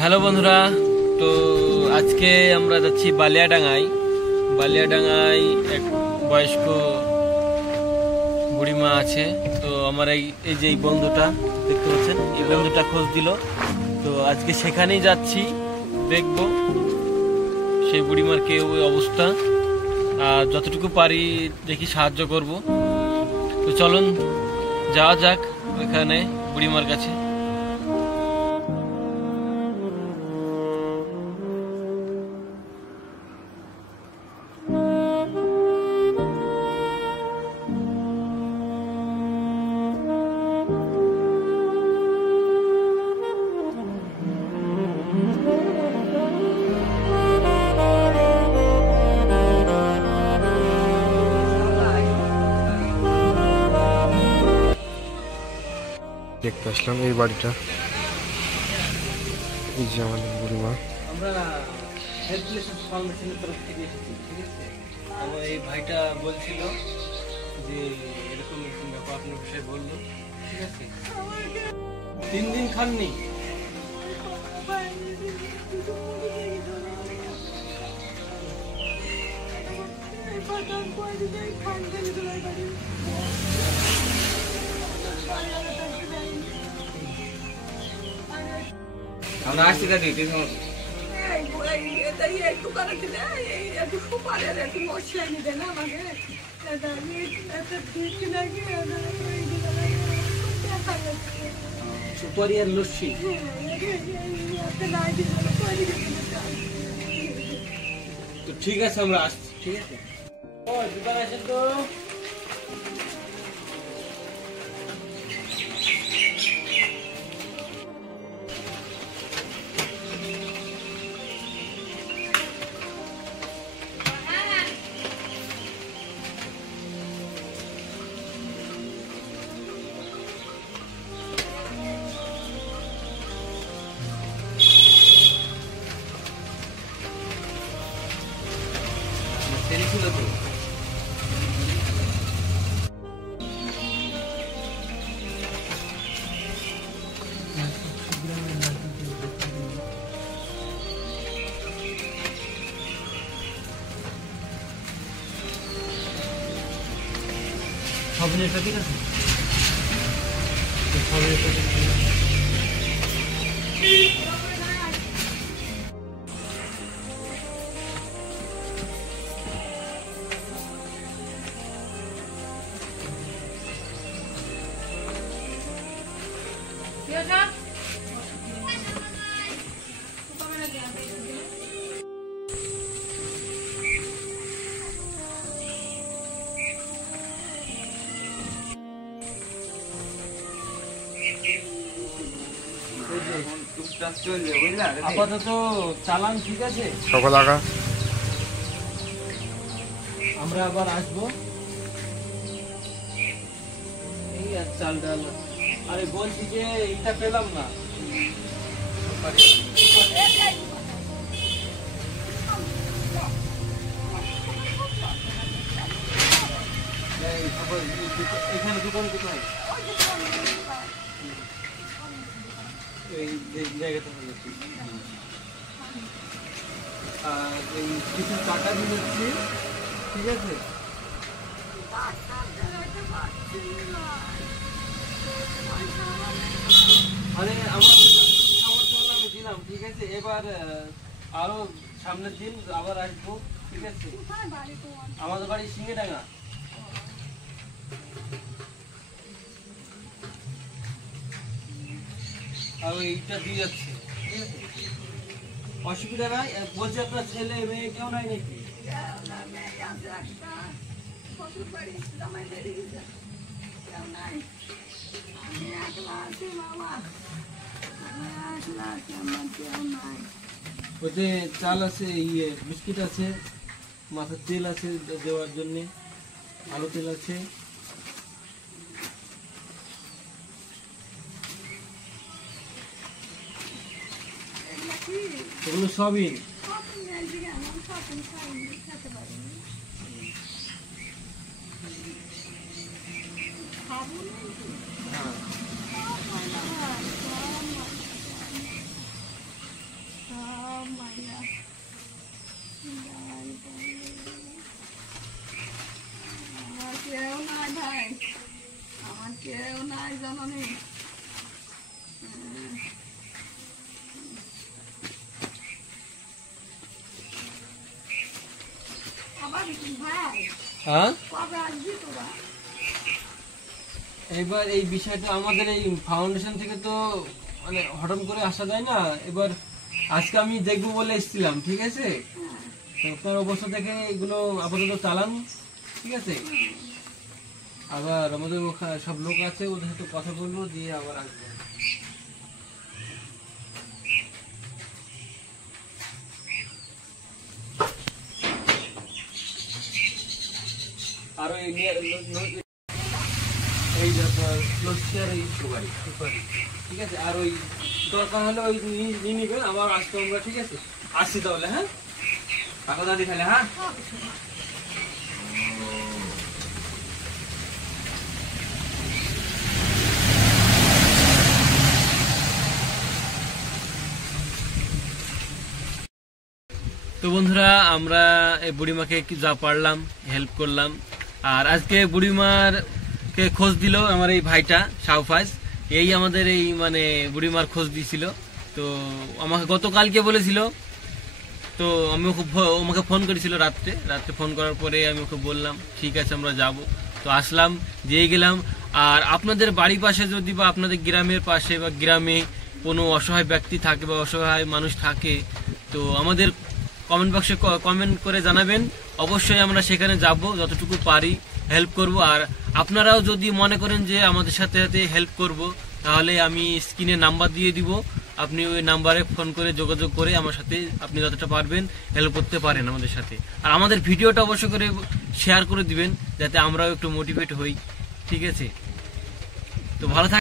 Hello বন্ধুরা, তো আজকে আমরা যাচ্ছি বালিয়াডাঙ্গায় এক বয়স্ক বুড়িমা আছে। তো আমার এই যে এই বন্ধুটা দেখতে পাচ্ছেন, এই বন্ধুটা খোঁজ দিল। তো আজকে সেখানেই যাচ্ছি, দেখব সেই বুড়িমার কে ওই অবস্থা, আর যতটুকু পারি দেখি সাহায্য করব। তো চলুন যাওয়া যাক ওইখানে বুড়িমার কাছে। দেখতে আসলাম এই বাড়িটা, এই যে আমাদের বুড়িমা। আমরা হেল্পলেস ফাউন্ডেশনের তরফ থেকে এসেছি, ঠিক আছে। আমার এই ভাইটা বলছিল যে এরকম এরকম ব্যাপার, আপনার বিষয়ে বললো, ঠিক আছে। 3 দিন খাননি? আমরা আসছি দাদি সুপারি আর লস্যি। তো ঠিক আছে, আমরা আসছি, ঠিক আছে। ও দোকান আছে তো। ছিল তো সবনের প্যাকেট আছে, সবনের প্যাকেট আপাতত চালান, ঠিক আছে। সকাল আগা আমরা আবার আসবো। এই আর চাল ডাল। আরে বলছি যে এটা পেলাম না। এখানে দোকান কোথায়? এই জায়গাটা হলো, আর এই কিছু টাকা দিচ্ছি, ঠিক আছে। আরে আমার সামর্থ্য হলো আমি দিলাম, ঠিক আছে। এবার আরো সামনের দিন আবার আসবো, ঠিক আছে। আমাদের বাড়ি সিঙ্গেডাঙ্গা। আর এইটা দিয়ে যাচ্ছে, ঠিক আছে, অসুবিধা নাই। বলছি আপনার ছেলে মেয়ে কেউ নাই নাকি? ওতে চাল আছে, ইয়ে বিস্কিট আছে, মাথার তেল আছে দেওয়ার জন্যে, আলু তেল আছে। এগুলো সবই হ্যাঁ, এবার এই বিষয়টা আমাদের এই ফাউন্ডেশন থেকে তো মানে হঠাৎ করে আসা যায় না। এবার আজকে আমি দেখবো বলে এসেছিলাম, ঠিক আছে? তো আপনার অবস্থা থেকে এগুলো আপাতত চালান, ঠিক আছে? আবার আমাদের সব লোক আছে, ওদের সাথে কথা বলবো, দিয়ে আবার আসবো। আর ওই এই লস্যি আর এই সুপারি, ঠিক আছে? আর ওই দরকার হলে ওই নিয়ে নিবেন, আবার আসতে আমরা, ঠিক আছে? আসছি তাহলে, হ্যাঁ? কাকা দাদি খালে, হ্যাঁ? তো বন্ধুরা, আমরা এই বুড়িমাকে কি যা পারলাম হেল্প করলাম। আর আজকে বুড়িমার কে খোঁজ দিল আমার এই ভাইটা শাহফাজ, এই আমাদের এই মানে বুড়িমার খোঁজ দিয়েছিল। তো আমাকে গতকালকে বলেছিল, তো আমি আমাকে ফোন করেছিল রাত্রে ফোন করার পরে আমি ওকে বললাম ঠিক আছে আমরা যাব। তো আসলাম, যেয়ে গেলাম। আর আপনাদের বাড়ির পাশে যদি বা আপনাদের গ্রামের পাশে বা গ্রামে কোনো অসহায় ব্যক্তি থাকে বা অসহায় মানুষ থাকে, তো আমাদের কমেন্ট বক্সে কমেন্ট করে জানাবেন। অবশ্যই আমরা সেখানে যাব, যতটুকু পারি হেল্প করব। আর আপনারাও যদি মনে করেন যে আমাদের সাথে সাথে হেল্প করব, তাহলে আমি স্ক্রিনে নাম্বার দিয়ে দিব, আপনি ওই নাম্বারে ফোন করে যোগাযোগ করে আমার সাথে আপনি যতটা পারবেন হেল্প করতে পারেন আমাদের সাথে। আর আমাদের ভিডিওটা অবশ্যই করে শেয়ার করে দিবেন, যাতে আমরাও একটু মোটিভেট হই, ঠিক আছে? তো ভালো থাক।